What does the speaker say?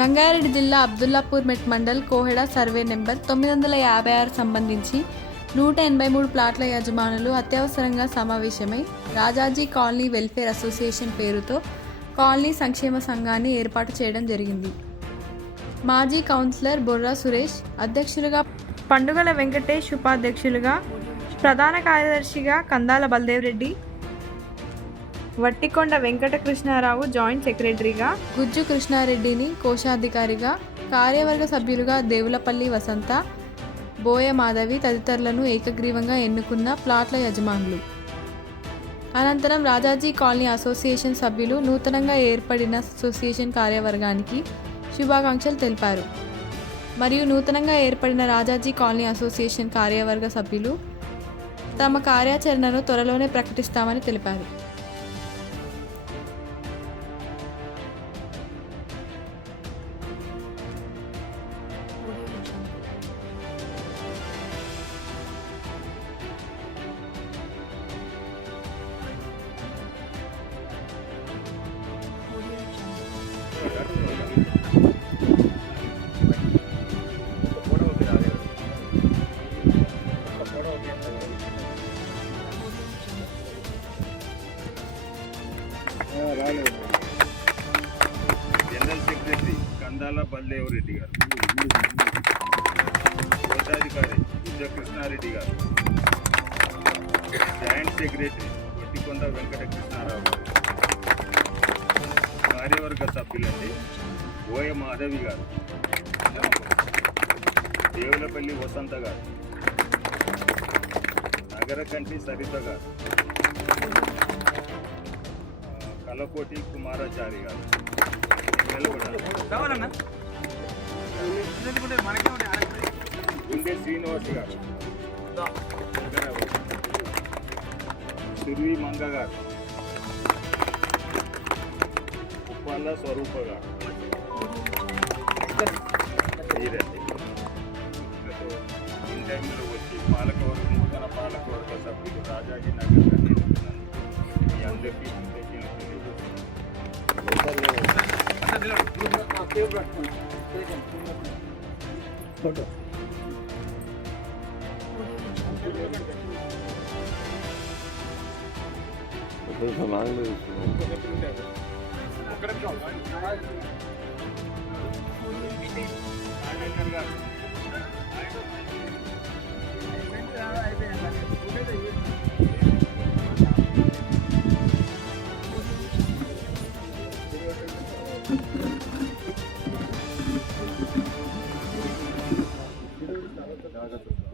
రంగారెడ్డి జిల్లా అబ్దుల్లాపూర్ మెట్ mandal Koheda survey number తొమ్మిది వందల యాభై ఆరు సంబంధించి నూట ఎనభై మూడు ప్లాట్ల యజమానులు అత్యవసరంగా సమావేశమై రాజాజీ కాలనీ వెల్ఫేర్ అసోసియేషన్ పేరుతో కాలనీ సంక్షేమ సంఘాన్ని ఏర్పాటు చేయడం జరిగింది. మాజీ కౌన్సిలర్ బొర్రా సురేష్ అధ్యక్షులుగా పండుగల వెంకటేష్ ఉపాధ్యక్షులుగా ప్రధాన కార్యదర్శిగా కందాల బల్దేవ్ రెడ్డి వట్టికొండ వెంకటకృష్ణారావు జాయింట్ సెక్రటరీగా గుజ్జు కృష్ణారెడ్డిని కోశాధికారిగా కార్యవర్గ సభ్యులుగా దేవులపల్లి వసంత బోయ మాధవి తదితరులను ఏకగ్రీవంగా ఎన్నుకున్న ప్లాట్ల యజమానులు. అనంతరం రాజాజీ కాలనీ అసోసియేషన్ సభ్యులు నూతనంగా ఏర్పడిన అసోసియేషన్ కార్యవర్గానికి శుభాకాంక్షలు తెలిపారు. మరియు నూతనంగా ఏర్పడిన రాజాజీ కాలనీ అసోసియేషన్ కార్యవర్గ సభ్యులు తమ కార్యాచరణను త్వరలోనే ప్రకటిస్తామని తెలిపారు. General secretary Kandala Baldev Reddy garu. కోశాధికారి విజయ కృష్ణారెడ్డి గారు. జాయింట్ సెక్రటరీ వట్టికొండ వెంకట కృష్ణారావు గారు కార్యవర్గ సభ్యులండి ఓయ మాధవి గారు. దేవులపల్లి వసంత గారు. నగరకంటి సరిత గారు. కలకోటి కుమారాచారి గారు. గుండె శ్రీనివాస్ గారు. సుర్వి మంగ గారు. ఉప్పాల స్వరూప గారు. మీరండి. ఇన్ టైంలో వచ్చి పాలకవర్గ నూతన పాలకవర్గ సభ్యులు రాజాజీ నగర్ సేవ్ పట్టుకుంటా ఫోటో అయిపోయింది Obrigado.